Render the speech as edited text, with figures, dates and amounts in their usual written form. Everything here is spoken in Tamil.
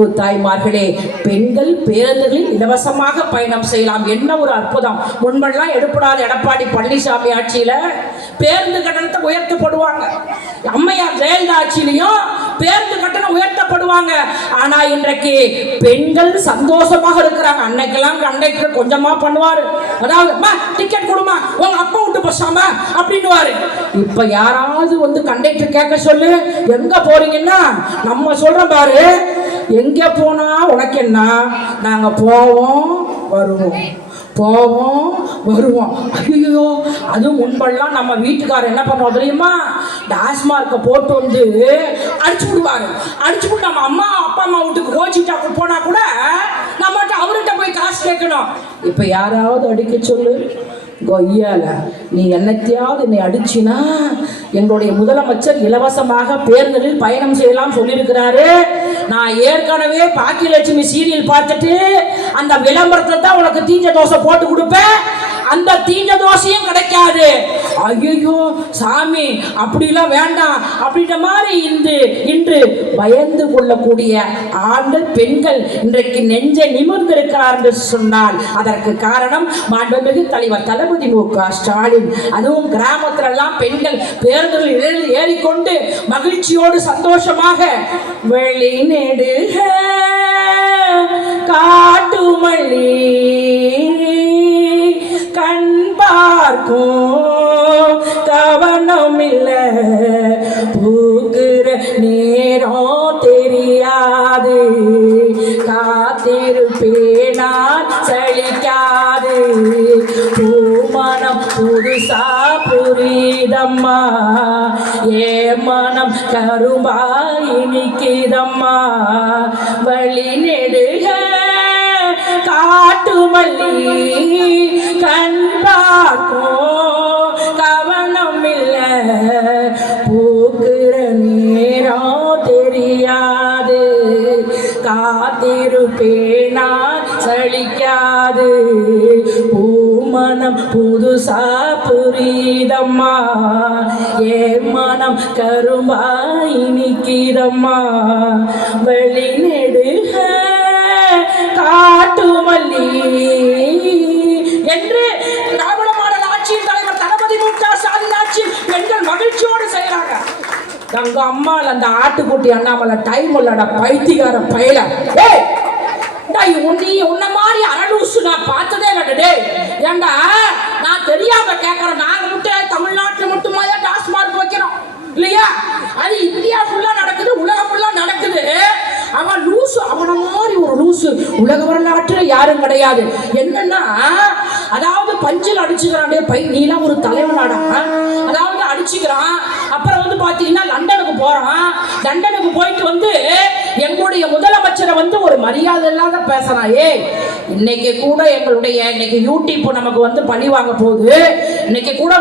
அன்பு தாய்மார்களே, பெண்கள் பேருந்துகளில் இலவசமாக பயணம் செய்யலாம். என்ன ஒரு அற்புதம்! முன்பெல்லாம் எடுப்படாத எடப்பாடி பழனிசாமி ஆட்சியில பேருந்து கட்டணத்தை உயர்த்தப்படுவாங்க. அம்மையார் ஜெயலலிதா ஆட்சியிலையும் பேருந்து கட்டணம் உயர்த்தப்படுவாங்க. ஆனா இன்றைக்கு பெண்கள் சந்தோஷமாக இருக்கிறாங்க. அன்னைக்கெல்லாம் கண்டக்டர் கொஞ்சமா பண்ணுவாரு, அதாவது டிக்கெட் கொடுமா, உங்க அப்பா விட்டு போசாம அப்படின்னுவாரு. இப்ப யாராவது வந்து கண்டக்டர் கேட்க சொல்லு, எங்க போறீங்கன்னா நம்ம சொல்றோம் பாரு, எங்க போனா உனக்கு என்ன, நாங்க போவோம் வருவோம் போவோம் வருவோம். ஐயோ, அதுவும் முன்பெல்லாம் நம்ம வீட்டுக்காரர் என்ன பண்ணுவோம் தெரியுமா, டாஸ்மார்க்கை போட்டு வந்து அடிச்சு விடுவாரு. அடிச்சு விட்டு நம்ம அம்மா அப்பா அம்மா வீட்டுக்கு கோச்சிட்டா போனா கூட நம்மகிட்ட அவர்கிட்ட போய் காசு கேட்கணும். இப்ப யாராவது அடிக்க சொல்லு, கொய்யால நீ என்னத்தையாவது என்னை அடிச்சினா எங்களுடைய முதலமைச்சர் இலவசமாக பேருந்தில் பயணம் செய்யலாம் சொல்லியிருக்கிறாரு. நான் ஏற்கனவே பாக்கியலட்சுமி சீரியல் பார்த்துட்டு அந்த விளம்பரத்தை தான் உனக்கு தீஞ்ச தோசை போட்டு கொடுப்பேன், அந்த தீஞ்ச தோசையும் கிடைக்காது. ஐயோ சாமி, அப்படிலாம் வேண்டாம் அப்படின்ற மாதிரி இன்று பயந்து கொள்ளக்கூடிய ஆண்கள் பெண்கள் இன்றைக்கு நெஞ்சை நிமிர்ந்திருக்கிறார் என்று சொன்னால் அதற்கு காரணம் மாண்புமிகு தலைவர் தளபதி மு.க. ஸ்டாலின். அதுவும் கிராமத்துல எல்லாம் பெண்கள் பேருந்துகளில் ஏறிக்கொண்டு மகிழ்ச்சியோடு சந்தோஷமாக வெளிநெடுக காட்டுமல்லி கண் பார்க்கும் கவனம் இல்ல, பூக்குற நேரம் தெரியாது, காத்திருப்பேனான் சலிக்காது, பூமனம் புதுசா புரிதம்மா, ஏ மனம் கரும்பாய் இனிக்குதம்மா, வழி நெடுக காட்டுமல்லி கண் பார்க்கும் கவனம் இல்ல, பூக்குற நேரம் தெரியாது, காத்திருப்பேனான் சலிக்காது, பூமனம் புதுசா புரிதம்மா, ஏ மனம் கரும்பாய் இனிக்குதம்மா, வழி நெடுக காட்டுமல்லி என்று திராவிட மாடல் ஆட்சியின் தலைவர் தளபதி மு.க. ஸ்டாலின் ஆட்சியில் பெண்கள் மகிழ்ச்சியோடு செய்யறாங்க. எங்க அம்மால அந்த ஆட்டுக்குட்டி அண்ணாமலை டைம் இல்லடா பைத்தியக்கார பயல, உன்ன மாதிரி அரலூசு நான் பார்த்ததே இல்லடே. ஏண்டா நான் தெரியாம கேட்கறேன், நாங்க மட்டும் தமிழ்நாட்டில் மட்டுமா டாஸ்மார்க் வைக்கிறோம் இல்லையா? அது இந்தியா ஃபுல்லா நடக்குது, உலகம் ஃபுல்லா நடக்குது. அவன் லூசு, அவன மாதிரி ஒரு லூசு உலக வரலாற்றில் யாரும் கிடையாது. என்னன்னா, அதாவது பஞ்சில் அடிச்சுக்கிறான், பை நீலாம் ஒரு தலைவனாடா, அதாவது அடிச்சுக்கிறான். அப்புறம் வந்து பாத்தீங்கன்னா லண்டனுக்கு போறான், லண்டனுக்கு போயிட்டு வந்து எங்களுடைய முதலமைச்சரை வந்து ஒரு மரியாதை இல்லாத பேசுறான். இன்னைக்கு கூட எங்களுடைய இன்னைக்கு யூடியூப் நமக்கு வந்து பழி வாங்க போகுது. இன்னைக்கு கூட